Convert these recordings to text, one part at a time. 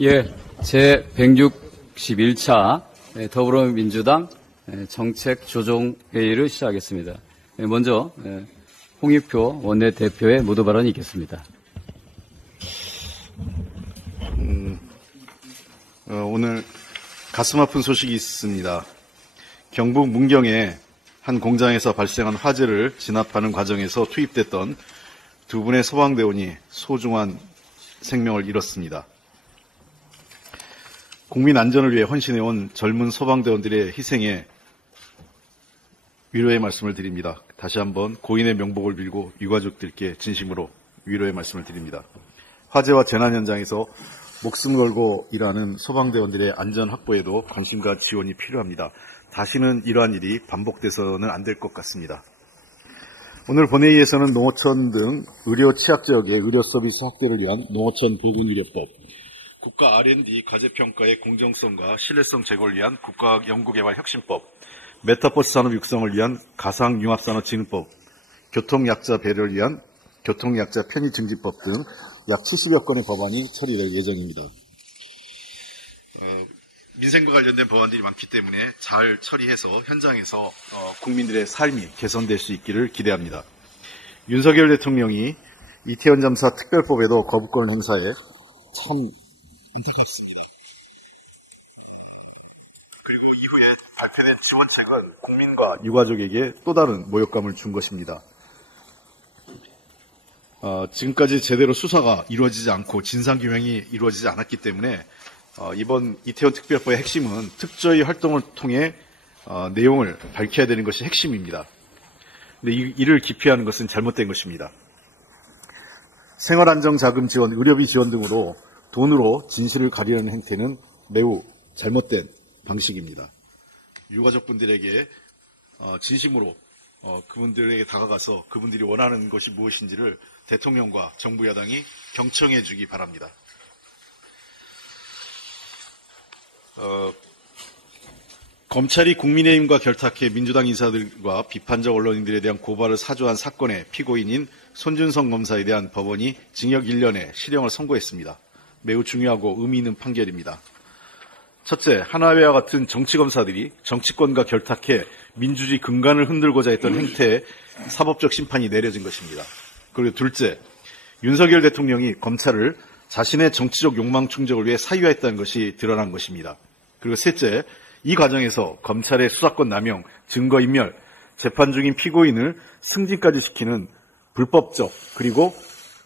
예, 제161차 더불어민주당 정책조정회의를 시작하겠습니다. 먼저 홍익표 원내대표의 모두 발언이 있겠습니다. 오늘 가슴 아픈 소식이 있습니다. 경북 문경의 한 공장에서 발생한 화재를 진압하는 과정에서 투입됐던 두 분의 소방대원이 소중한 생명을 잃었습니다. 국민 안전을 위해 헌신해온 젊은 소방대원들의 희생에 위로의 말씀을 드립니다. 다시 한번 고인의 명복을 빌고 유가족들께 진심으로 위로의 말씀을 드립니다. 화재와 재난 현장에서 목숨 걸고 일하는 소방대원들의 안전 확보에도 관심과 지원이 필요합니다. 다시는 이러한 일이 반복돼서는 안 될 것 같습니다. 오늘 본회의에서는 농어촌 등 의료 취약 지역의 의료 서비스 확대를 위한 농어촌 보건의료법, 국가 R&D 과제평가의 공정성과 신뢰성 제고를 위한 국가연구개발혁신법, 메타버스 산업 육성을 위한 가상융합산업진흥법, 교통약자 배려를 위한 교통약자 편의증진법 등 약 70여 건의 법안이 처리될 예정입니다. 민생과 관련된 법안들이 많기 때문에 잘 처리해서 현장에서 국민들의 삶이 개선될 수 있기를 기대합니다. 윤석열 대통령이 이태원 잠사 특별법에도 거부권을 행사해 참 안타깝습니다. 그리고 이후에 발표된 지원책은 국민과 유가족에게 또 다른 모욕감을 준 것입니다. 지금까지 제대로 수사가 이루어지지 않고 진상규명이 이루어지지 않았기 때문에 이번 이태원 특별법의 핵심은 특조위 활동을 통해 내용을 밝혀야 되는 것이 핵심입니다. 근데 이를 기피하는 것은 잘못된 것입니다. 생활안정자금 지원, 의료비 지원 등으로 돈으로 진실을 가리려는 행태는 매우 잘못된 방식입니다. 유가족분들에게 진심으로 그분들에게 다가가서 그분들이 원하는 것이 무엇인지를 대통령과 정부 여당이 경청해 주기 바랍니다. 검찰이 국민의힘과 결탁해 민주당 인사들과 비판적 언론인들에 대한 고발을 사주한 사건의 피고인인 손준성 검사에 대한 법원이 징역 1년의 실형을 선고했습니다. 매우 중요하고 의미 있는 판결입니다. 첫째, 하나회와 같은 정치검사들이 정치권과 결탁해 민주주의 근간을 흔들고자 했던 행태에 사법적 심판이 내려진 것입니다. 그리고 둘째, 윤석열 대통령이 검찰을 자신의 정치적 욕망 충족을 위해 사유화했다는 것이 드러난 것입니다. 그리고 셋째, 이 과정에서 검찰의 수사권 남용, 증거인멸, 재판 중인 피고인을 승진까지 시키는 불법적 그리고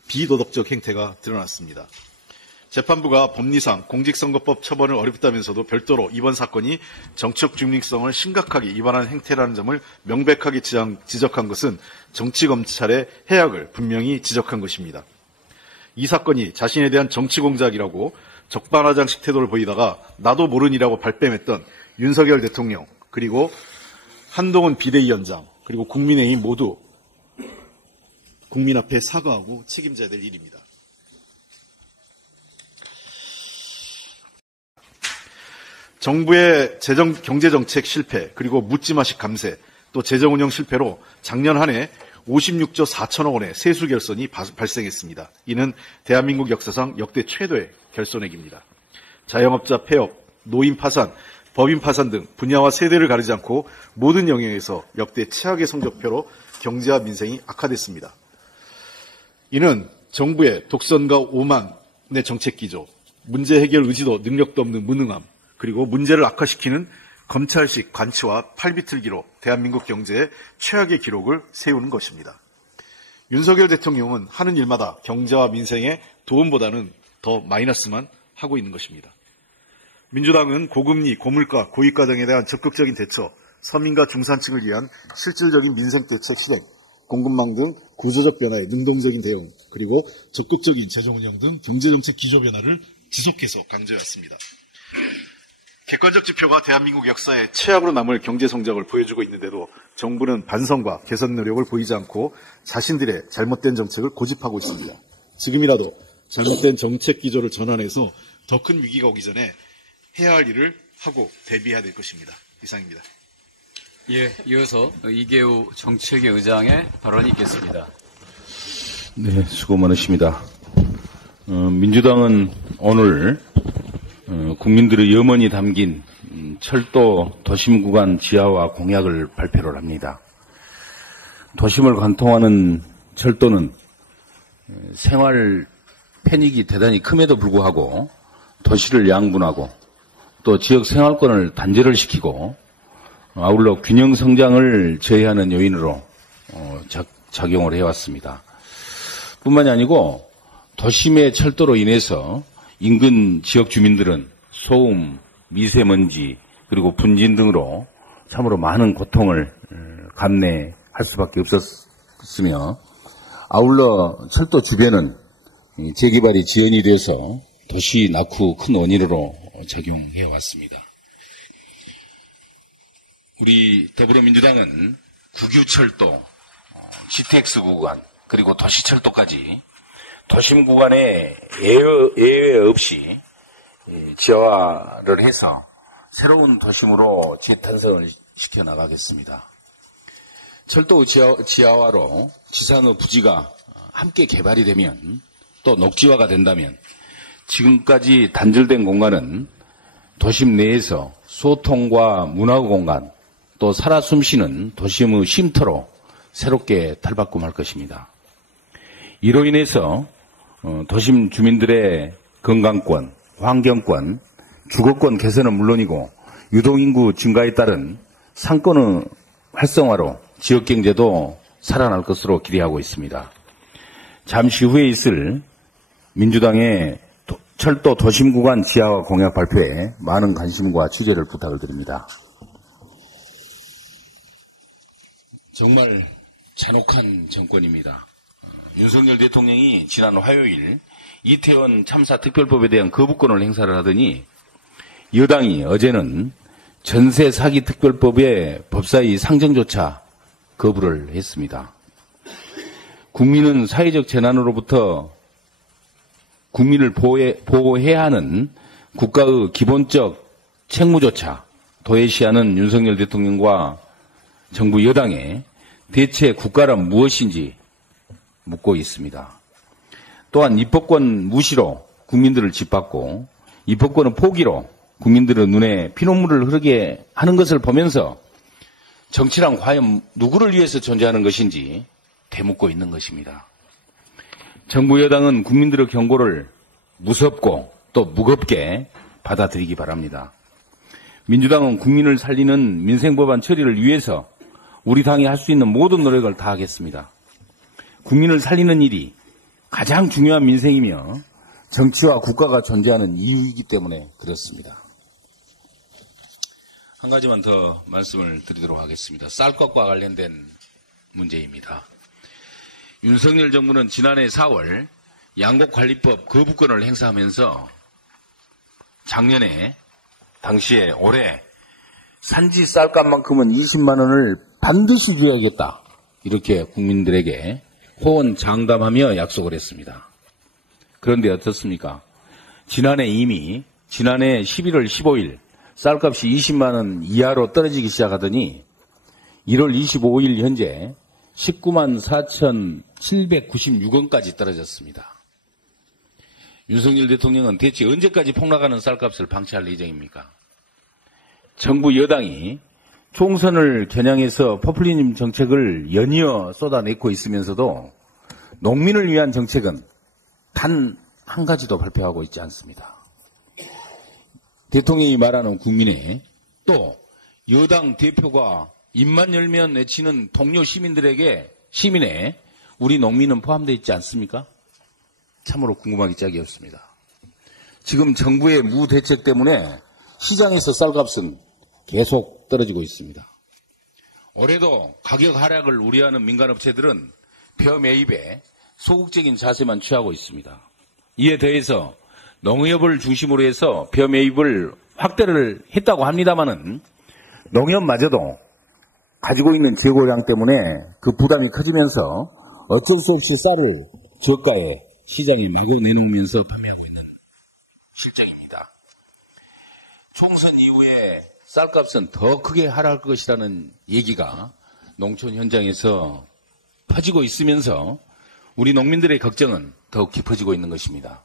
비도덕적 행태가 드러났습니다. 재판부가 법리상 공직선거법 처벌을 어렵다면서도 별도로 이번 사건이 정치적 중립성을 심각하게 위반한 행태라는 점을 명백하게 지적한 것은 정치검찰의 해악을 분명히 지적한 것입니다. 이 사건이 자신에 대한 정치공작이라고 적반하장식 태도를 보이다가 나도 모르니라고 발뺌했던 윤석열 대통령, 그리고 한동훈 비대위원장, 그리고 국민의힘 모두 국민 앞에 사과하고 책임져야 될 일입니다. 정부의 경제정책 실패, 그리고 묻지마식 감세, 또 재정운영 실패로 작년 한 해 56조 4천억 원의 세수 결손이 발생했습니다. 이는 대한민국 역사상 역대 최대의 결손액입니다. 자영업자 폐업, 노인 파산, 법인 파산 등 분야와 세대를 가리지 않고 모든 영역에서 역대 최악의 성적표로 경제와 민생이 악화됐습니다. 이는 정부의 독선과 오만의 정책 기조, 문제 해결 의지도 능력도 없는 무능함, 그리고 문제를 악화시키는 검찰식 관치와 팔비틀기로 대한민국 경제의 최악의 기록을 세우는 것입니다. 윤석열 대통령은 하는 일마다 경제와 민생에 도움보다는 더 마이너스만 하고 있는 것입니다. 민주당은 고금리, 고물가, 고유가 등에 대한 적극적인 대처, 서민과 중산층을 위한 실질적인 민생 대책 실행, 공급망 등 구조적 변화에 능동적인 대응, 그리고 적극적인 재정운영 등 경제정책 기조 변화를 지속해서 강조해왔습니다. 객관적 지표가 대한민국 역사의 최악으로 남을 경제 성적을 보여주고 있는데도 정부는 반성과 개선 노력을 보이지 않고 자신들의 잘못된 정책을 고집하고 있습니다. 지금이라도 잘못된 정책 기조를 전환해서 더 큰 위기가 오기 전에 해야 할 일을 하고 대비해야 될 것입니다. 이상입니다. 예, 이어서 이계우 정책위 의장의 발언이 있겠습니다. 네, 수고 많으십니다. 민주당은 오늘 국민들의 염원이 담긴 철도 도심 구간 지하화 공약을 발표를 합니다. 도심을 관통하는 철도는 생활 편익이 대단히 큼에도 불구하고 도시를 양분하고 또 지역 생활권을 단절을 시키고 아울러 균형 성장을 저해하는 요인으로 작용을 해왔습니다. 뿐만이 아니고 도심의 철도로 인해서 인근 지역 주민들은 소음, 미세먼지, 그리고 분진 등으로 참으로 많은 고통을 감내할 수밖에 없었으며 아울러 철도 주변은 재개발이 지연이 돼서 도시 낙후 큰 원인으로 작용해 왔습니다. 우리 더불어민주당은 국유철도, GTX 구간, 그리고 도시철도까지 도심 구간에 예외 없이 지하화를 해서 새로운 도심으로 재탄생을 시켜 나가겠습니다. 철도 지하화로 지산의 부지가 함께 개발이 되면 또 녹지화가 된다면 지금까지 단절된 공간은 도심 내에서 소통과 문화 공간 또 살아 숨쉬는 도심의 쉼터로 새롭게 탈바꿈할 것입니다. 이로 인해서 도심 주민들의 건강권, 환경권, 주거권 개선은 물론이고 유동인구 증가에 따른 상권의 활성화로 지역경제도 살아날 것으로 기대하고 있습니다. 잠시 후에 있을 민주당의 철도 도심 구간 지하화 공약 발표에 많은 관심과 취재를 부탁을 드립니다. 정말 잔혹한 정권입니다. 윤석열 대통령이 지난 화요일 이태원 참사 특별법에 대한 거부권을 행사를 하더니 여당이 어제는 전세 사기 특별법의 법사위 상정조차 거부를 했습니다. 국민은 사회적 재난으로부터 국민을 보호해야 하는 국가의 기본적 책무조차 도외시하는 윤석열 대통령과 정부 여당의 대체 국가란 무엇인지 묻고 있습니다. 또한 입법권 무시로 국민들을 짓밟고 입법권의 포기로 국민들의 눈에 피눈물을 흐르게 하는 것을 보면서 정치란 과연 누구를 위해서 존재하는 것인지 되묻고 있는 것입니다. 정부 여당은 국민들의 경고를 무섭고 또 무겁게 받아들이기 바랍니다. 민주당은 국민을 살리는 민생법안 처리를 위해서 우리 당이 할 수 있는 모든 노력을 다하겠습니다. 국민을 살리는 일이 가장 중요한 민생이며 정치와 국가가 존재하는 이유이기 때문에 그렇습니다. 한 가지만 더 말씀을 드리도록 하겠습니다. 쌀값과 관련된 문제입니다. 윤석열 정부는 지난해 4월 양곡관리법 거부권을 행사하면서 작년에 당시에 올해 산지 쌀값만큼은 20만 원을 반드시 줘야겠다. 이렇게 국민들에게 호언장담하며 약속을 했습니다. 그런데 어떻습니까? 지난해 11월 15일 쌀값이 20만 원 이하로 떨어지기 시작하더니 1월 25일 현재 19만 4,796원까지 떨어졌습니다. 윤석열 대통령은 대체 언제까지 폭락하는 쌀값을 방치할 예정입니까? 정부 여당이 총선을 겨냥해서 포퓰리즘 정책을 연이어 쏟아내고 있으면서도 농민을 위한 정책은 단 한 가지도 발표하고 있지 않습니다. 대통령이 말하는 국민의 또 여당 대표가 입만 열면 외치는 동료 시민의 우리 농민은 포함되어 있지 않습니까? 참으로 궁금하기 짝이 없습니다. 지금 정부의 무대책 때문에 시장에서 쌀값은 계속 떨어지고 있습니다. 올해도 가격 하락을 우려하는 민간업체들은 벼 매입에 소극적인 자세만 취하고 있습니다. 이에 대해서 농협을 중심으로 해서 벼 매입을 확대를 했다고 합니다마는 농협마저도 가지고 있는 재고량 때문에 그 부담이 커지면서 어쩔 수 없이 쌀을 저가에 시장에 마구 내놓으면서 판매하고 있는 실정입니다. 총선 이후에 쌀값은 더 크게 하락할 것이라는 얘기가 농촌 현장에서 퍼지고 있으면서 우리 농민들의 걱정은 더욱 깊어지고 있는 것입니다.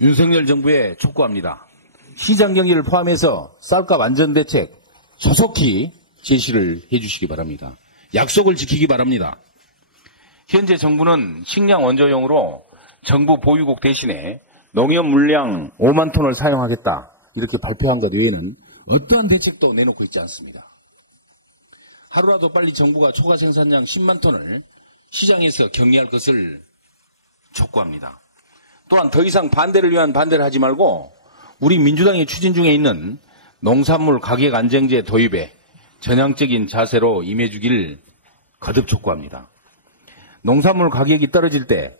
윤석열 정부에 촉구합니다. 시장 경기를 포함해서 쌀값 안전 대책 조속히 제시를 해주시기 바랍니다. 약속을 지키기 바랍니다. 현재 정부는 식량 원조용으로 정부 보유국 대신에 농협 물량 5만 톤을 사용하겠다 이렇게 발표한 것 외에는 어떠한 대책도 내놓고 있지 않습니다. 하루라도 빨리 정부가 초과 생산량 10만 톤을 시장에서 격리할 것을 촉구합니다. 또한 더 이상 반대를 위한 반대를 하지 말고 우리 민주당이 추진 중에 있는 농산물 가격 안정제 도입에 전향적인 자세로 임해주길 거듭 촉구합니다. 농산물 가격이 떨어질 때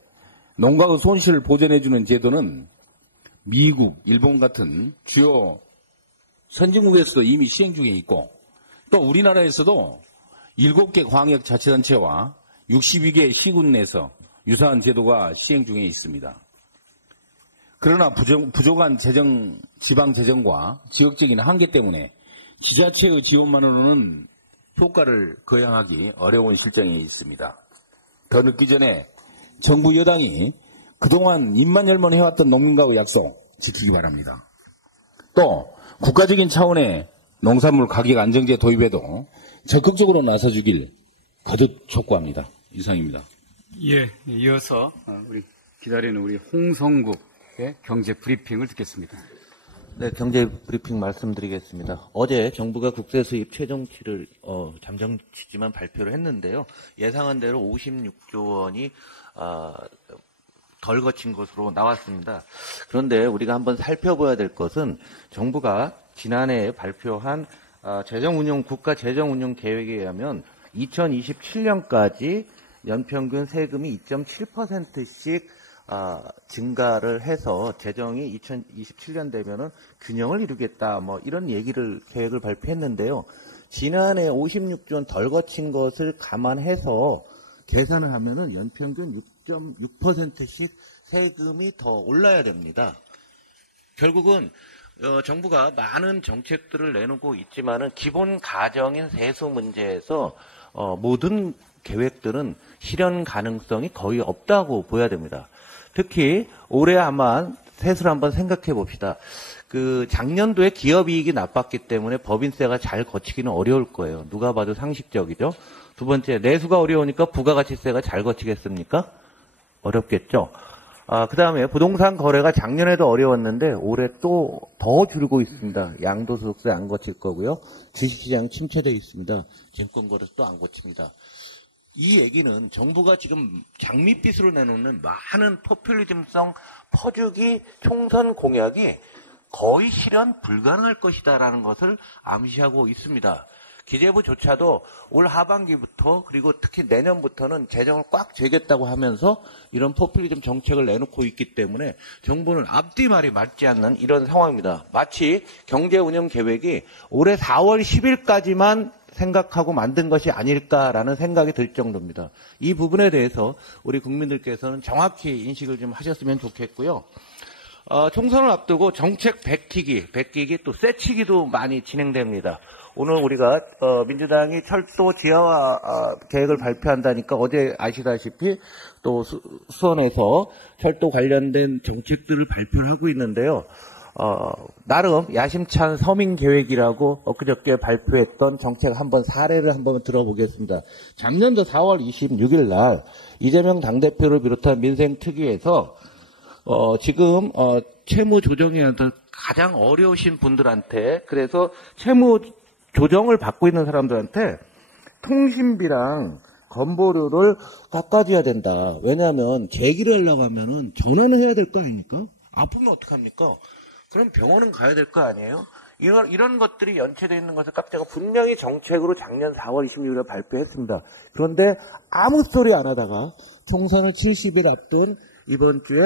농가의 손실을 보전해주는 제도는 미국, 일본 같은 주요 선진국에서도 이미 시행 중에 있고 또 우리나라에서도 7개 광역자치단체와 62개 시군 내에서 유사한 제도가 시행 중에 있습니다. 그러나 부족한 지방 재정과 지역적인 한계 때문에 지자체의 지원만으로는 효과를 거양하기 어려운 실정에 있습니다. 더 늦기 전에 정부 여당이 그동안 입만 열면 해왔던 농민과의 약속 지키기 바랍니다. 또 국가적인 차원의 농산물 가격 안정제 도입에도 적극적으로 나서주길 거듭 촉구합니다. 이상입니다. 예, 이어서 우리 기다리는 우리 홍성국의 경제 브리핑을 듣겠습니다. 네, 경제 브리핑 말씀드리겠습니다. 어제 정부가 국세 수입 최종치를 잠정치지만 발표를 했는데요. 예상한 대로 56조 원이 덜 거친 것으로 나왔습니다. 그런데 우리가 한번 살펴봐야 될 것은 정부가 지난해 발표한 국가 재정운용 계획에 의하면 2027년까지 연평균 세금이 2.7%씩 증가를 해서 재정이 2027년 되면은 균형을 이루겠다, 이런 계획을 발표했는데요. 지난해 56조 원 덜 거친 것을 감안해서 계산을 하면은 연평균 6.6%씩 세금이 더 올라야 됩니다. 결국은 정부가 많은 정책들을 내놓고 있지만은 기본 가정인 세수 문제에서 모든 계획들은 실현 가능성이 거의 없다고 보여야 됩니다. 특히 올해 아마 세수를 한번 생각해 봅시다. 작년도에 기업이익이 나빴기 때문에 법인세가 잘 거치기는 어려울 거예요. 누가 봐도 상식적이죠. 두 번째, 내수가 어려우니까 부가가치세가 잘 거치겠습니까? 어렵겠죠. 그 다음에 부동산 거래가 작년에도 어려웠는데 올해 또 더 줄고 있습니다. 양도소득세 안 거칠 거고요. 주식시장 침체되어 있습니다. 증권거래도 또 안 거칩니다. 이 얘기는 정부가 지금 장밋빛으로 내놓는 많은 포퓰리즘성 퍼주기 총선 공약이 거의 실현 불가능할 것이다라는 것을 암시하고 있습니다. 기재부조차도 올 하반기부터 그리고 특히 내년부터는 재정을 꽉 재겠다고 하면서 이런 포퓰리즘 정책을 내놓고 있기 때문에 정부는 앞뒤 말이 맞지 않는 이런 상황입니다. 마치 경제운영 계획이 올해 4월 10일까지만 생각하고 만든 것이 아닐까라는 생각이 들 정도입니다. 이 부분에 대해서 우리 국민들께서는 정확히 인식을 좀 하셨으면 좋겠고요. 총선을 앞두고 정책 베끼기 또 쎄치기도 많이 진행됩니다. 오늘 우리가 민주당이 철도 지하화 계획을 발표한다니까 어제 아시다시피 또 수원에서 철도 관련된 정책들을 발표를 하고 있는데요. 나름 야심찬 서민 계획이라고 엊그저께 발표했던 정책 한번 사례를 한번 들어보겠습니다. 작년도 4월 26일 날 이재명 당대표를 비롯한 민생특위에서 지금 채무 조정에 가장 어려우신 분들한테 그래서 채무 조정을 받고 있는 사람들한테 통신비랑 건보료를 깎아줘야 된다. 왜냐하면 재기를 하려고 하면은 전화는 해야 될 거 아닙니까? 아프면 어떡합니까? 그럼 병원은 가야 될 거 아니에요? 이런 것들이 연체되어 있는 것을 깍자가 분명히 정책으로 작년 4월 26일에 발표했습니다. 그런데 아무 소리 안 하다가 총선을 70일 앞둔 이번 주에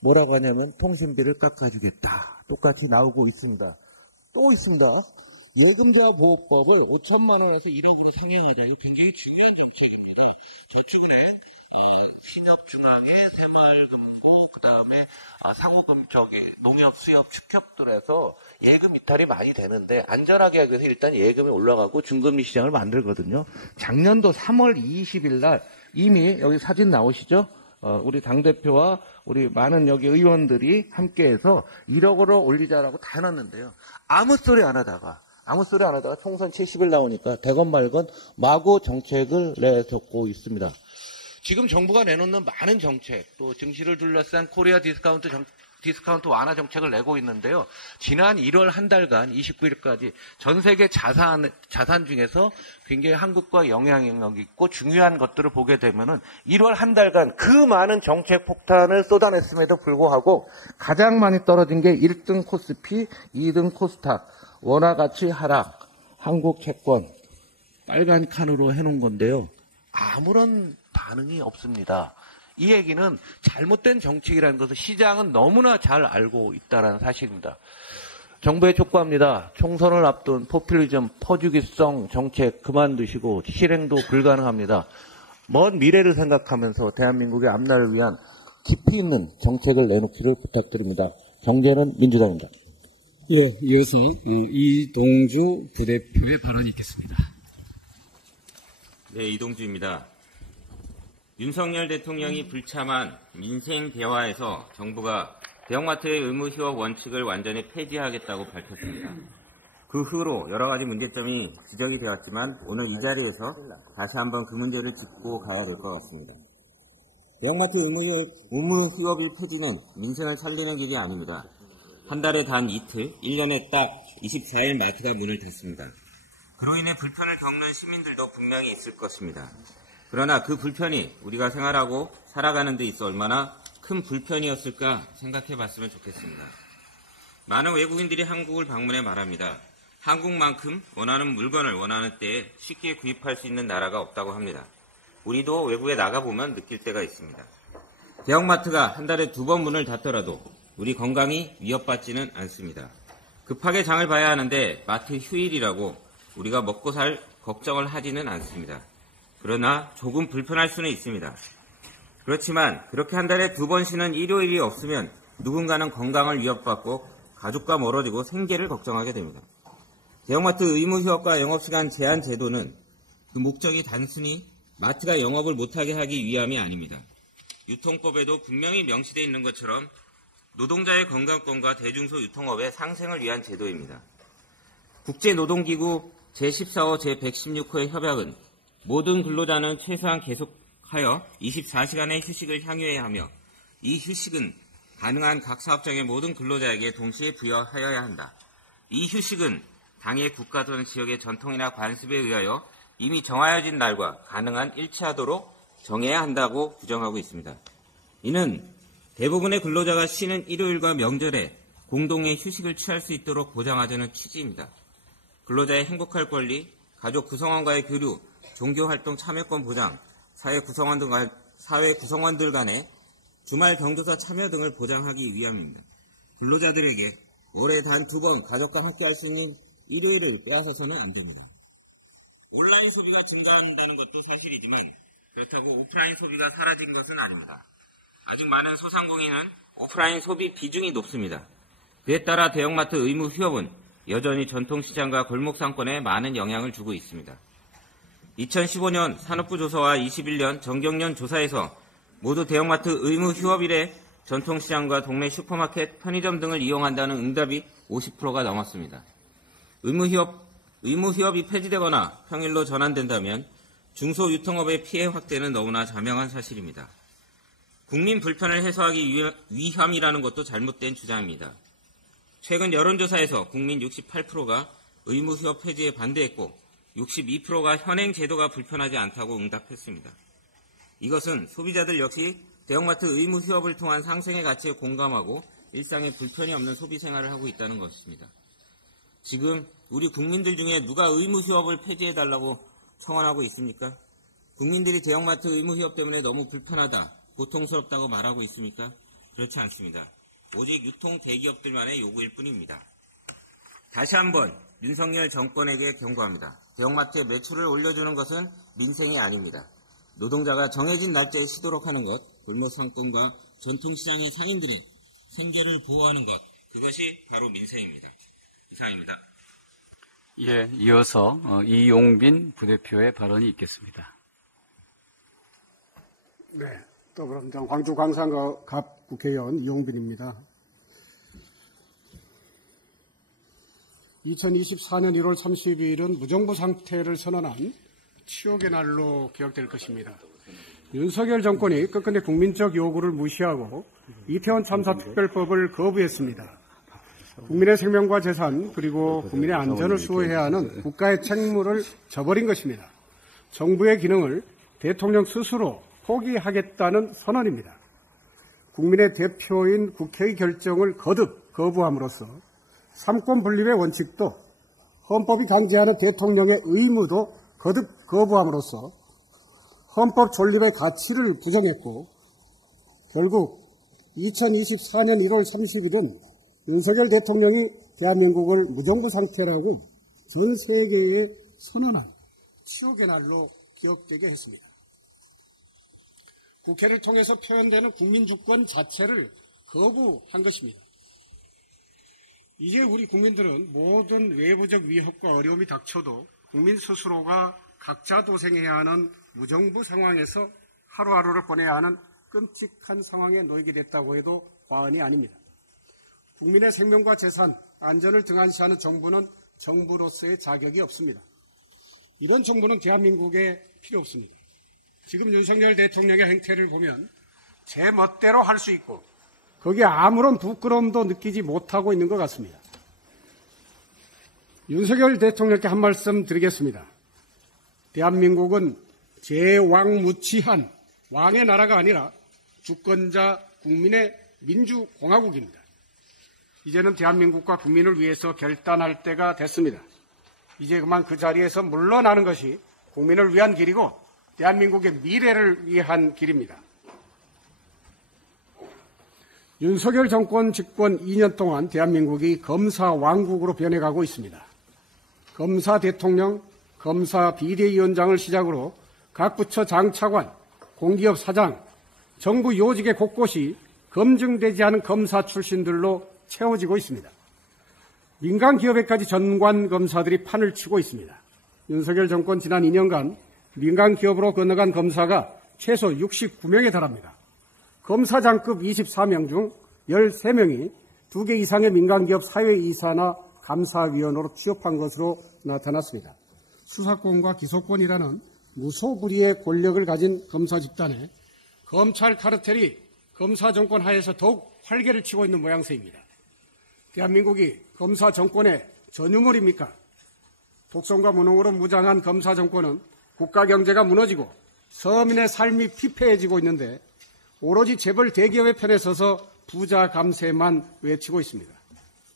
뭐라고 하냐면 통신비를 깎아주겠다. 똑같이 나오고 있습니다. 또 있습니다. 예금자 보호법을 5천만 원에서 1억으로 상향하자. 이거 굉장히 중요한 정책입니다. 저축은행, 신협중앙회, 새마을금고, 그 다음에 상호금 농협 수협 축협들에서 예금 이탈이 많이 되는데 안전하게 하기 위해서 일단 예금이 올라가고 중금리 시장을 만들거든요. 작년도 3월 20일 날 이미 여기 사진 나오시죠? 우리 당대표와 우리 많은 여기 의원들이 함께해서 1억 원을 올리자라고 다 해놨는데요. 아무 소리 안 하다가 총선 70일 나오니까 대건 말건 마구 정책을 내놓고 있습니다. 지금 정부가 내놓는 많은 정책, 또 증시를 둘러싼 코리아 디스카운트 완화 정책을 내고 있는데요. 지난 1월 한 달간 29일까지 전 세계 자산 중에서 굉장히 한국과 영향력이 있고 중요한 것들을 보게 되면은 1월 한 달간 그 많은 정책 폭탄을 쏟아냈음에도 불구하고 가장 많이 떨어진 게 1등 코스피, 2등 코스닥, 원화 가치 하락, 한국 채권, 빨간 칸으로 해놓은 건데요. 아무런 반응이 없습니다. 이 얘기는 잘못된 정책이라는 것을 시장은 너무나 잘 알고 있다는 사실입니다. 정부에 촉구합니다. 총선을 앞둔 포퓰리즘, 퍼주기성 정책 그만두시고 실행도 불가능합니다. 먼 미래를 생각하면서 대한민국의 앞날을 위한 깊이 있는 정책을 내놓기를 부탁드립니다. 정재는 민주당입니다. 예, 이어서 이동주 부대표의 발언이 있겠습니다. 네, 이동주입니다. 윤석열 대통령이 불참한 민생 대화에서 정부가 대형마트의 의무 휴업 원칙을 완전히 폐지하겠다고 밝혔습니다. 그 후로 여러 가지 문제점이 지적이 되었지만 오늘 이 자리에서 다시 한번 그 문제를 짚고 가야 될 것 같습니다. 대형마트 의무 휴업일 폐지는 민생을 살리는 길이 아닙니다. 한 달에 단 이틀, 1년에 딱 24일 마트가 문을 닫습니다. 그로 인해 불편을 겪는 시민들도 분명히 있을 것입니다. 그러나 그 불편이 우리가 생활하고 살아가는 데 있어 얼마나 큰 불편이었을까 생각해 봤으면 좋겠습니다. 많은 외국인들이 한국을 방문해 말합니다. 한국만큼 원하는 물건을 원하는 때에 쉽게 구입할 수 있는 나라가 없다고 합니다. 우리도 외국에 나가보면 느낄 때가 있습니다. 대형마트가 한 달에 2번 문을 닫더라도 우리 건강이 위협받지는 않습니다. 급하게 장을 봐야 하는데 마트 휴일이라고 우리가 먹고 살 걱정을 하지는 않습니다. 그러나 조금 불편할 수는 있습니다. 그렇지만 그렇게 한 달에 2번 쉬는 일요일이 없으면 누군가는 건강을 위협받고 가족과 멀어지고 생계를 걱정하게 됩니다. 대형마트 의무 휴업과 영업시간 제한 제도는 그 목적이 단순히 마트가 영업을 못하게 하기 위함이 아닙니다. 유통법에도 분명히 명시되어 있는 것처럼 노동자의 건강권과 대중소 유통업의 상생을 위한 제도입니다. 국제노동기구 제14호 제116호의 협약은 모든 근로자는 최소한 계속하여 24시간의 휴식을 향유해야 하며 이 휴식은 가능한 각 사업장의 모든 근로자에게 동시에 부여하여야 한다. 이 휴식은 당의 국가 또는 지역의 전통이나 관습에 의하여 이미 정하여진 날과 가능한 일치하도록 정해야 한다고 규정하고 있습니다. 이는 대부분의 근로자가 쉬는 일요일과 명절에 공동의 휴식을 취할 수 있도록 보장하자는 취지입니다. 근로자의 행복할 권리, 가족 구성원과의 교류, 종교활동 참여권 보장, 사회 구성원들 간의 주말 경조사 참여 등을 보장하기 위함입니다. 근로자들에게 올해 단 2번 가족과 함께할 수 있는 일요일을 빼앗아서는 안 됩니다. 온라인 소비가 증가한다는 것도 사실이지만 그렇다고 오프라인 소비가 사라진 것은 아닙니다. 아직 많은 소상공인은 오프라인 소비 비중이 높습니다. 그에 따라 대형마트 의무 휴업은 여전히 전통시장과 골목상권에 많은 영향을 주고 있습니다. 2015년 산업부 조사와 21년 정경련 조사에서 모두 대형마트 의무 휴업일에 전통시장과 동네 슈퍼마켓, 편의점 등을 이용한다는 응답이 50%가 넘었습니다. 의무 휴업이 폐지되거나 평일로 전환된다면 중소유통업의 피해 확대는 너무나 자명한 사실입니다. 국민 불편을 해소하기 위함이라는 것도 잘못된 주장입니다. 최근 여론조사에서 국민 68%가 의무 휴업 폐지에 반대했고 62%가 현행 제도가 불편하지 않다고 응답했습니다. 이것은 소비자들 역시 대형마트 의무 휴업을 통한 상생의 가치에 공감하고 일상에 불편이 없는 소비 생활을 하고 있다는 것입니다. 지금 우리 국민들 중에 누가 의무 휴업을 폐지해달라고 청원하고 있습니까? 국민들이 대형마트 의무 휴업 때문에 너무 불편하다, 고통스럽다고 말하고 있습니까? 그렇지 않습니다. 오직 유통 대기업들만의 요구일 뿐입니다. 다시 한번 윤석열 정권에게 경고합니다. 대형마트의 매출을 올려주는 것은 민생이 아닙니다. 노동자가 정해진 날짜에 쉬도록 하는 것, 골목상권과 전통시장의 상인들의 생계를 보호하는 것, 그것이 바로 민생입니다. 이상입니다. 예, 이어서 이용빈 부대표의 발언이 있겠습니다. 네, 더불어민주당 광주 광산갑 국회의원 이용빈입니다. 2024년 1월 30일은 무정부 상태를 선언한 치욕의 날로 기억될 것입니다. 윤석열 정권이 끝끝내 국민적 요구를 무시하고 이태원 참사 특별법을 거부했습니다. 국민의 생명과 재산 그리고 국민의 안전을 수호해야 하는 국가의 책무를 저버린 것입니다. 정부의 기능을 대통령 스스로 포기하겠다는 선언입니다. 국민의 대표인 국회의 결정을 거듭 거부함으로써 삼권 분립의 원칙도 헌법이 강제하는 대통령의 의무도 거듭 거부함으로써 헌법 존립의 가치를 부정했고 결국 2024년 1월 30일은 윤석열 대통령이 대한민국을 무정부 상태라고 전 세계에 선언한 치욕의 날로 기억되게 했습니다. 국회를 통해서 표현되는 국민주권 자체를 거부한 것입니다. 이제 우리 국민들은 모든 외부적 위협과 어려움이 닥쳐도 국민 스스로가 각자 도생해야 하는 무정부 상황에서 하루하루를 보내야 하는 끔찍한 상황에 놓이게 됐다고 해도 과언이 아닙니다. 국민의 생명과 재산, 안전을 등한시하는 정부는 정부로서의 자격이 없습니다. 이런 정부는 대한민국에 필요 없습니다. 지금 윤석열 대통령의 행태를 보면 제 멋대로 할 수 있고 거기에 아무런 부끄러움도 느끼지 못하고 있는 것 같습니다. 윤석열 대통령께 한 말씀 드리겠습니다. 대한민국은 제왕무치한 왕의 나라가 아니라 주권자 국민의 민주공화국입니다. 이제는 대한민국과 국민을 위해서 결단할 때가 됐습니다. 이제 그만 그 자리에서 물러나는 것이 국민을 위한 길이고 대한민국의 미래를 위한 길입니다. 윤석열 정권 집권 2년 동안 대한민국이 검사 왕국으로 변해가고 있습니다. 검사 대통령, 검사 비대위원장을 시작으로 각 부처 장차관, 공기업 사장, 정부 요직의 곳곳이 검증되지 않은 검사 출신들로 채워지고 있습니다. 민간 기업에까지 전관 검사들이 판을 치고 있습니다. 윤석열 정권 지난 2년간 민간 기업으로 건너간 검사가 최소 69명에 달합니다. 검사장급 24명 중 13명이 2개 이상의 민간기업 사회이사나 감사위원으로 취업한 것으로 나타났습니다. 수사권과 기소권이라는 무소불위의 권력을 가진 검사 집단에 검찰 카르텔이 검사 정권 하에서 더욱 활개를 치고 있는 모양새입니다. 대한민국이 검사 정권의 전유물입니까? 독선과 무능으로 무장한 검사 정권은 국가 경제가 무너지고 서민의 삶이 피폐해지고 있는데 오로지 재벌 대기업의 편에 서서 부자 감세만 외치고 있습니다.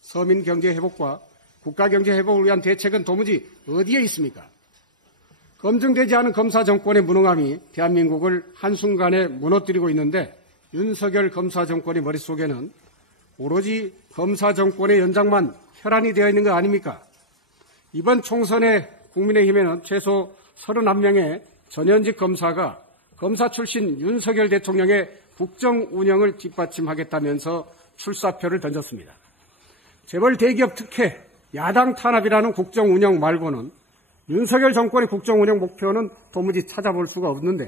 서민 경제 회복과 국가 경제 회복을 위한 대책은 도무지 어디에 있습니까? 검증되지 않은 검사 정권의 무능함이 대한민국을 한순간에 무너뜨리고 있는데 윤석열 검사 정권의 머릿속에는 오로지 검사 정권의 연장만 혈안이 되어 있는 거 아닙니까? 이번 총선에 국민의힘에는 최소 31명의 전현직 검사가 검사 출신 윤석열 대통령의 국정 운영을 뒷받침하겠다면서 출사표를 던졌습니다. 재벌 대기업 특혜, 야당 탄압이라는 국정 운영 말고는 윤석열 정권의 국정 운영 목표는 도무지 찾아볼 수가 없는데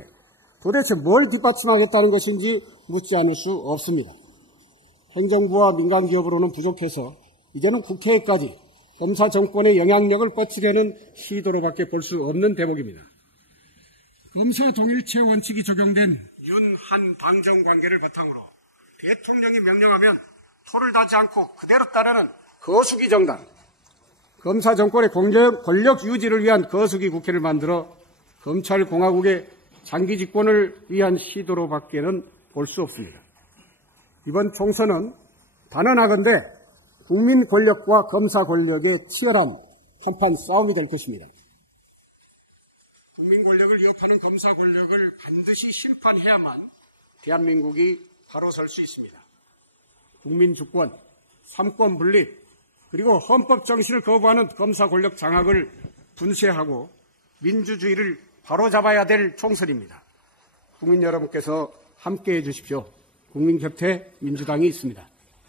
도대체 뭘 뒷받침하겠다는 것인지 묻지 않을 수 없습니다. 행정부와 민간기업으로는 부족해서 이제는 국회에까지 검사 정권의 영향력을 뻗치려는 시도로밖에 볼 수 없는 대목입니다. 검사 동일체 원칙이 적용된 윤한 방정 관계를 바탕으로 대통령이 명령하면 토를 다지 않고 그대로 따르는 거수기 정당, 검사 정권의 권력 유지를 위한 거수기 국회를 만들어 검찰 공화국의 장기 집권을 위한 시도로밖에는 볼 수 없습니다. 이번 총선은 단언하건대 국민 권력과 검사 권력의 치열한 한판 싸움이 될 것입니다. 국민 권력을 위협하는 검사 권력을 반드시 심판해야만 대한민국이 바로 설 수 있습니다. 국민 주권, 삼권 분립, 그리고 헌법 정신을 거부하는 검사 권력 장악을 분쇄하고 민주주의를 바로잡아야 될 총선입니다. 국민 여러분께서 함께해 주십시오. 국민 곁에 민주당이 있습니다.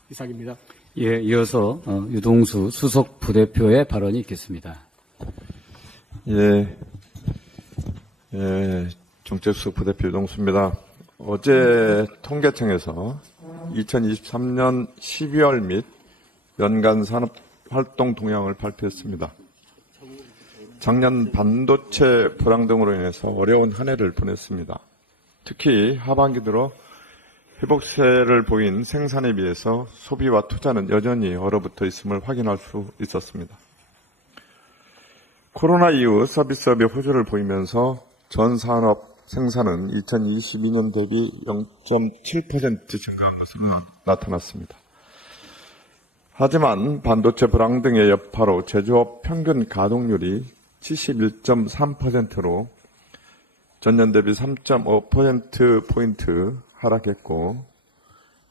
이상입니다. 예, 이어서 유동수 수석 부대표의 발언이 있겠습니다. 정책수석 부대표 유동수입니다. 어제 통계청에서 2023년 12월 및 연간 산업활동 동향을 발표했습니다. 작년 반도체 불황 등으로 인해서 어려운 한 해를 보냈습니다. 특히 하반기 들어 회복세를 보인 생산에 비해서 소비와 투자는 여전히 얼어붙어 있음을 확인할 수 있었습니다. 코로나 이후 서비스업이 호조를 보이면서 전 산업 생산은 2022년 대비 0.7% 증가한 것으로 나타났습니다. 하지만 반도체 불황 등의 여파로 제조업 평균 가동률이 71.3%로 전년 대비 3.5%포인트 하락했고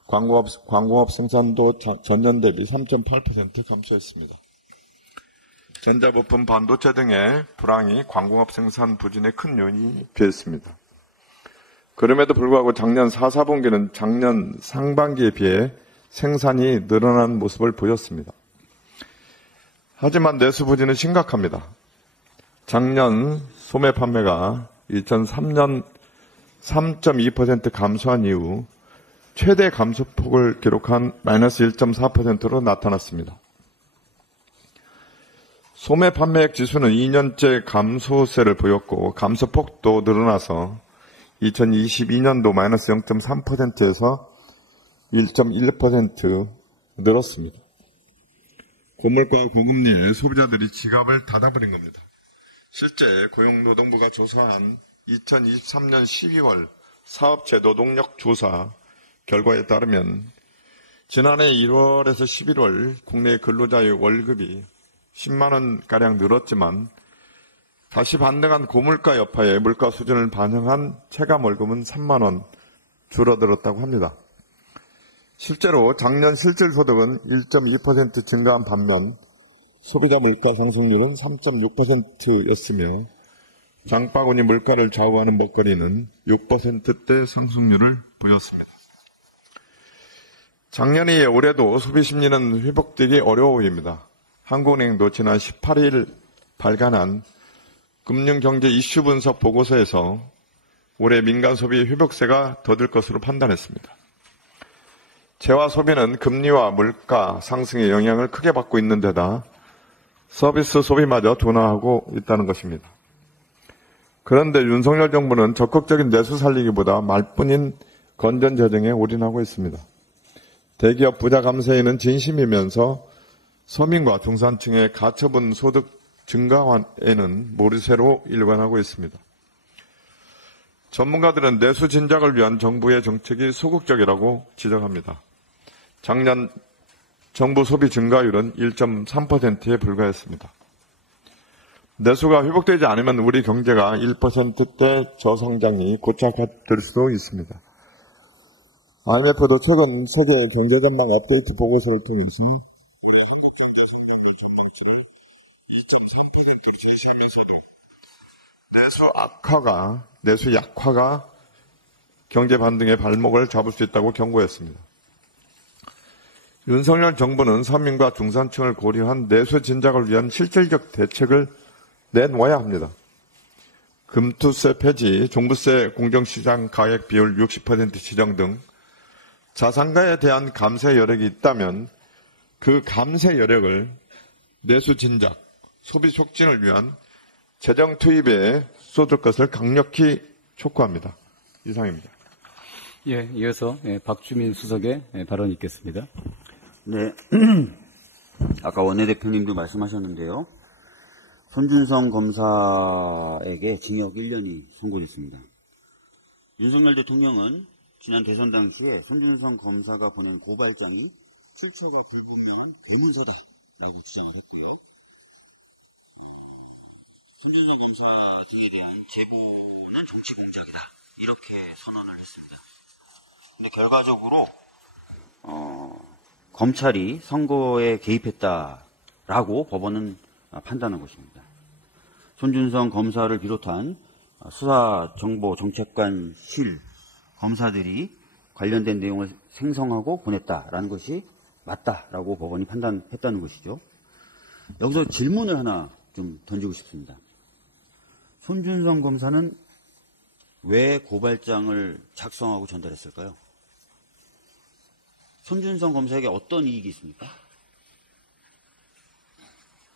광공업 생산도 전년 대비 3.8% 감소했습니다. 전자부품, 반도체 등의 불황이 광공업 생산 부진에 큰 요인이 되었습니다. 그럼에도 불구하고 작년 4, 4분기는 작년 상반기에 비해 생산이 늘어난 모습을 보였습니다. 하지만 내수 부진은 심각합니다. 작년 소매 판매가 2003년 3.2% 감소한 이후 최대 감소폭을 기록한 마이너스 1.4%로 나타났습니다. 소매 판매액 지수는 2년째 감소세를 보였고 감소폭도 늘어나서 2022년도 마이너스 0.3%에서 1.1% 늘었습니다. 고물가 고금리에 소비자들이 지갑을 닫아버린 겁니다. 실제 고용노동부가 조사한 2023년 12월 사업체 노동력 조사 결과에 따르면 지난해 1월에서 11월 국내 근로자의 월급이 10만 원가량 늘었지만 다시 반등한 고물가 여파에 물가 수준을 반영한 체감 월급은 3만 원 줄어들었다고 합니다. 실제로 작년 실질 소득은 1.2% 증가한 반면 소비자 물가 상승률은 3.6%였으며 장바구니 물가를 좌우하는 먹거리는 6%대 상승률을 보였습니다. 작년에 이어 올해도 소비 심리는 회복되기 어려워 보입니다. 한국은행도 지난 18일 발간한 금융경제 이슈 분석 보고서에서 올해 민간 소비 회복세가 더딜 것으로 판단했습니다. 재화 소비는 금리와 물가 상승의 영향을 크게 받고 있는 데다 서비스 소비마저 둔화하고 있다는 것입니다. 그런데 윤석열 정부는 적극적인 내수 살리기보다 말뿐인 건전 재정에 올인하고 있습니다. 대기업 부자 감세에는 진심이면서 서민과 중산층의 가처분 소득 증가에는 모르쇠로 일관하고 있습니다. 전문가들은 내수 진작을 위한 정부의 정책이 소극적이라고 지적합니다. 작년 정부 소비 증가율은 1.3%에 불과했습니다. 내수가 회복되지 않으면 우리 경제가 1%대 저성장이 고착될 수도 있습니다. IMF도 최근 세계 경제전망 업데이트 보고서를 통해서 올해 한국 경제 성장률 전망치를 2.3%로 제시하면서도 내수 약화가 경제 반등의 발목을 잡을 수 있다고 경고했습니다. 윤석열 정부는 서민과 중산층을 고려한 내수 진작을 위한 실질적 대책을 내놓아야 합니다. 금투세 폐지, 종부세 공정시장 가액 비율 60% 지정 등 자산가에 대한 감세 여력이 있다면 그 감세 여력을 내수 진작, 소비 촉진을 위한 재정 투입에 쏟을 것을 강력히 촉구합니다. 이상입니다. 예, 이어서 박주민 수석의 발언이 있겠습니다. 네. 아까 원내대표님도 말씀하셨는데요. 손준성 검사에게 징역 1년이 선고됐습니다. 윤석열 대통령은 지난 대선 당시에 손준성 검사가 보낸 고발장이 출처가 불분명한 괴문서다라고 주장을 했고요. 손준성 검사 등에 대한 제보는 정치 공작이다 이렇게 선언을 했습니다. 근데 결과적으로 검찰이 선거에 개입했다라고 법원은 판단한 것입니다. 손준성 검사를 비롯한 수사정보정책관실 검사들이 관련된 내용을 생성하고 보냈다라는 것이 맞다라고 법원이 판단했다는 것이죠. 여기서 질문을 하나 좀 던지고 싶습니다. 손준성 검사는 왜 고발장을 작성하고 전달했을까요? 손준성 검사에게 어떤 이익이 있습니까?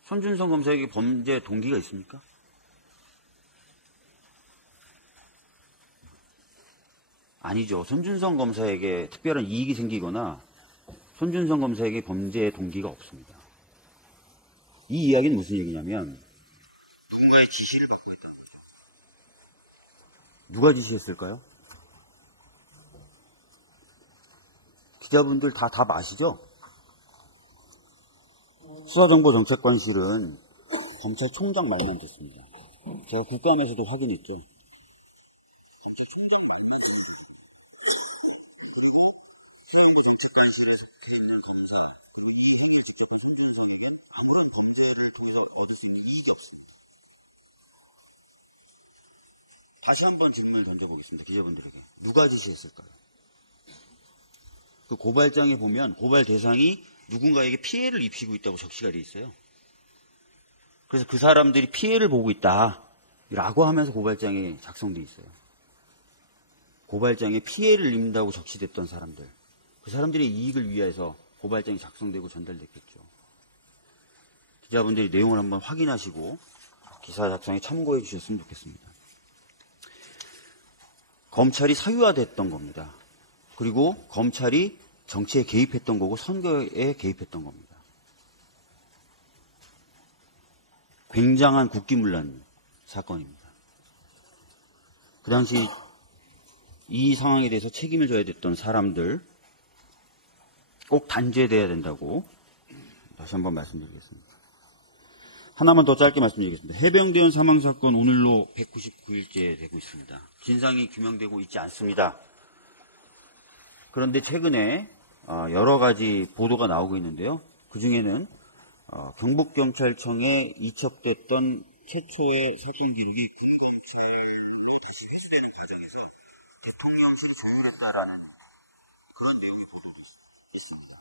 손준성 검사에게 범죄 동기가 있습니까? 아니죠. 손준성 검사에게 특별한 이익이 생기거나 손준성 검사에게 범죄 동기가 없습니다. 이 이야기는 무슨 얘기냐면 누군가의 지시를 받고 있다. 누가 지시했을까요? 기자분들 다 아시죠? 수사정보정책관실은 검찰총장 말만 듣습니다. 제가 국감에서도 확인했죠. 검찰총장 말만 듣습니다. 그리고 수사정보정책관실에 속해 있는 검사, 그리고 이 행위를 직접 한 손준성에겐 아무런 범죄를 통해서 얻을 수 있는 이익이 없습니다. 다시 한번 질문을 던져보겠습니다. 기자분들에게. 누가 지시했을까요? 그 고발장에 보면 고발 대상이 누군가에게 피해를 입히고 있다고 적시가 되어 있어요. 그래서 그 사람들이 피해를 보고 있다라고 하면서 고발장에 작성되어 있어요. 고발장에 피해를 입는다고 적시됐던 사람들, 그 사람들의 이익을 위해서 고발장이 작성되고 전달됐겠죠. 기자분들이 내용을 한번 확인하시고 기사 작성에 참고해 주셨으면 좋겠습니다. 검찰이 사유화됐던 겁니다. 그리고 검찰이 정치에 개입했던 거고 선거에 개입했던 겁니다. 굉장한 국기문란 사건입니다. 그 당시 이 상황에 대해서 책임을 져야 됐던 사람들 꼭 단죄돼야 된다고 다시 한번 말씀드리겠습니다. 하나만 더 짧게 말씀드리겠습니다. 해병대원 사망사건 오늘로 199일째 되고 있습니다. 진상이 규명되고 있지 않습니다. 그런데 최근에 여러 가지 보도가 나오고 있는데요. 그중에는 경북경찰청에 이첩됐던 최초의 사건 기록이 금감체로 다시 회수되는 과정에서 대통령실이 조율했다라는 그런 내용이 보도됐습니다.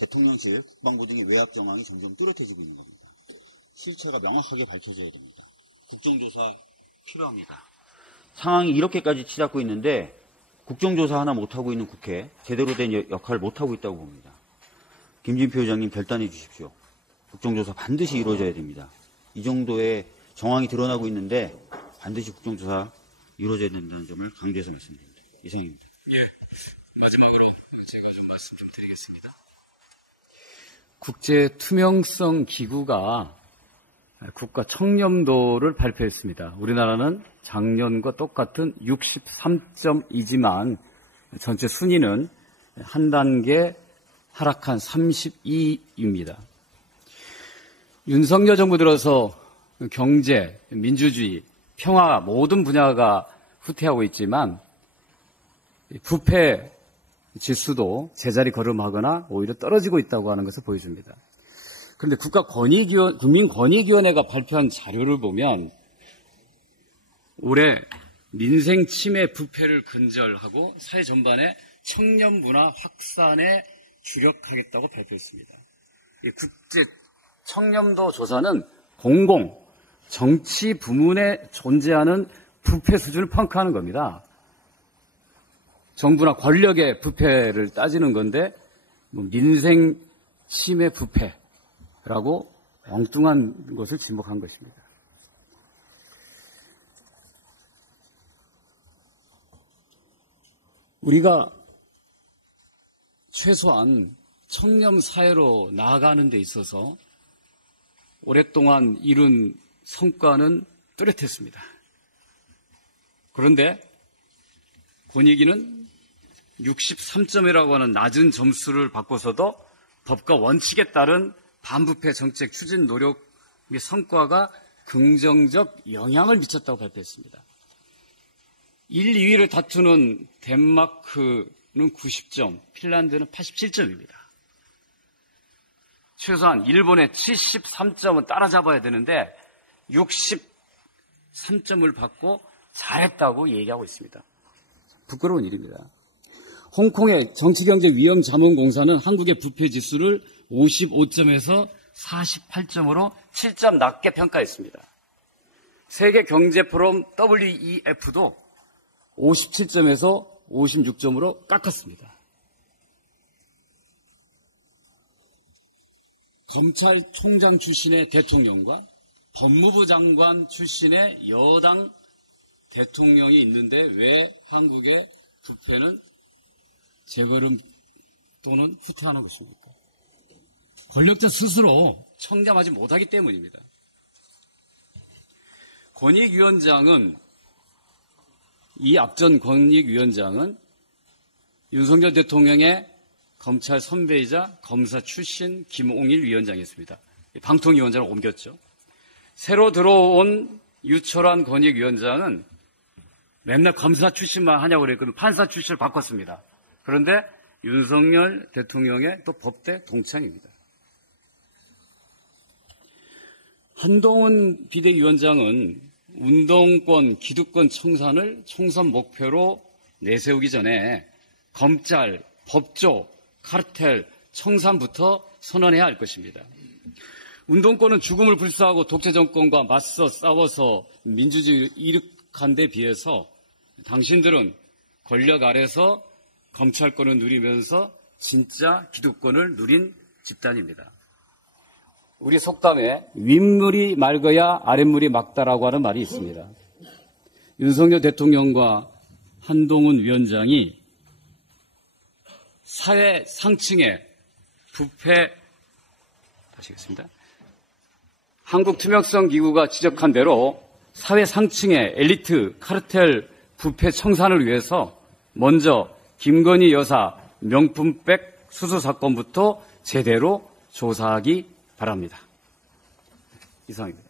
대통령실, 국방부 등의 외압 정황이 점점 뚜렷해지고 있는 겁니다. 실체가 명확하게 밝혀져야 됩니다. 국정조사 필요합니다. 상황이 이렇게까지 치닫고 있는데 국정조사 하나 못하고 있는 국회, 제대로 된 역할을 못하고 있다고 봅니다. 김진표 의장님 결단해 주십시오. 국정조사 반드시 이루어져야 됩니다. 이 정도의 정황이 드러나고 있는데 반드시 국정조사 이루어져야 된다는 점을 강조해서 말씀드립니다. 이상입니다. 예, 마지막으로 제가 좀 말씀 좀 드리겠습니다. 국제 투명성 기구가 국가 청렴도를 발표했습니다. 우리나라는 작년과 똑같은 63점이지만 전체 순위는 한 단계 하락한 32위입니다. 윤석열 정부 들어서 경제, 민주주의, 평화 모든 분야가 후퇴하고 있지만 부패 지수도 제자리 걸음하거나 오히려 떨어지고 있다고 하는 것을 보여줍니다. 그런데 국민권익위원회가 발표한 자료를 보면 올해 민생 침해 부패를 근절하고 사회 전반에 청년 문화 확산에 주력하겠다고 발표했습니다. 이 국제 청렴도 조사는 공공, 정치 부문에 존재하는 부패 수준을 평가하는 겁니다. 정부나 권력의 부패를 따지는 건데 민생 침해 부패라고 엉뚱한 것을 지목한 것입니다. 우리가 최소한 청렴 사회로 나아가는 데 있어서 오랫동안 이룬 성과는 뚜렷했습니다. 그런데 권익위는 63점이라고 하는 낮은 점수를 받고서도 법과 원칙에 따른 반부패 정책 추진 노력의 성과가 긍정적 영향을 미쳤다고 발표했습니다. 1, 2위를 다투는 덴마크는 90점, 핀란드는 87점입니다. 최소한 일본의 73점은 따라잡아야 되는데 63점을 받고 잘했다고 얘기하고 있습니다. 부끄러운 일입니다. 홍콩의 정치경제위험자문공사는 한국의 부패 지수를 55점에서 48점으로 7점 낮게 평가했습니다. 세계경제포럼 WEF도 57점에서 56점으로 깎았습니다. 검찰총장 출신의 대통령과 법무부 장관 출신의 여당 대통령이 있는데 왜 한국의 부패는 재걸음 또는 후퇴하는 것입니까? 권력자 스스로 청렴하지 못하기 때문입니다. 권익위원장은 이 앞전 권익위원장은 윤석열 대통령의 검찰 선배이자 검사 출신 김홍일 위원장이었습니다. 방통위원장을 옮겼죠. 새로 들어온 유철환 권익위원장은 맨날 검사 출신만 하냐고 그랬거든요. 판사 출신을 바꿨습니다. 그런데 윤석열 대통령의 또 법대 동창입니다. 한동훈 비대위원장은 운동권, 기득권 청산을 총선 목표로 내세우기 전에 검찰, 법조, 카르텔, 청산부터 선언해야 할 것입니다. 운동권은 죽음을 불사하고 독재 정권과 맞서 싸워서 민주주의를 이룩한 데 비해서 당신들은 권력 아래서 검찰권을 누리면서 진짜 기득권을 누린 집단입니다. 우리 속담에 윗물이 맑아야 아랫물이 맑다라고 하는 말이 있습니다. 윤석열 대통령과 한동훈 위원장이 사회 상층의 부패, 다시겠습니다. 한국투명성기구가 지적한 대로 사회 상층의 엘리트 카르텔 부패 청산을 위해서 먼저 김건희 여사 명품백 수수 사건부터 제대로 조사하기 바랍니다. 이상입니다.